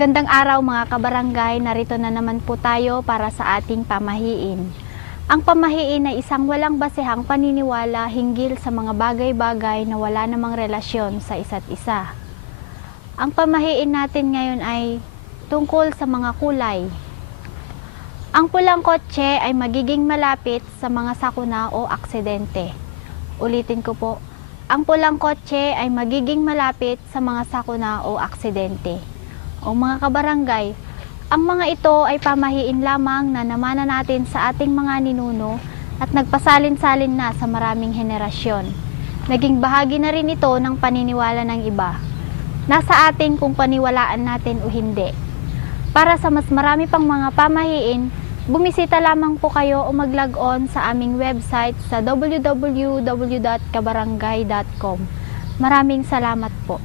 Magandang araw mga kabarangay, narito na naman po tayo para sa ating pamahiin. Ang pamahiin ay isang walang basehang paniniwala hinggil sa mga bagay-bagay na wala namang relasyon sa isa't isa. Ang pamahiin natin ngayon ay tungkol sa mga kulay. Ang pulang kotse ay magiging malapit sa mga sakuna o aksidente. Ulitin ko po, ang pulang kotse ay magiging malapit sa mga sakuna o aksidente. O mga kabarangay, ang mga ito ay pamahiin lamang na namana natin sa ating mga ninuno at nagpasalin-salin na sa maraming henerasyon. Naging bahagi na rin ito ng paniniwala ng iba. Nasa atin kung paniwalaan natin o hindi. Para sa mas marami pang mga pamahiin, bumisita lamang po kayo o mag-log on sa aming website sa www.kabarangay.com. Maraming salamat po.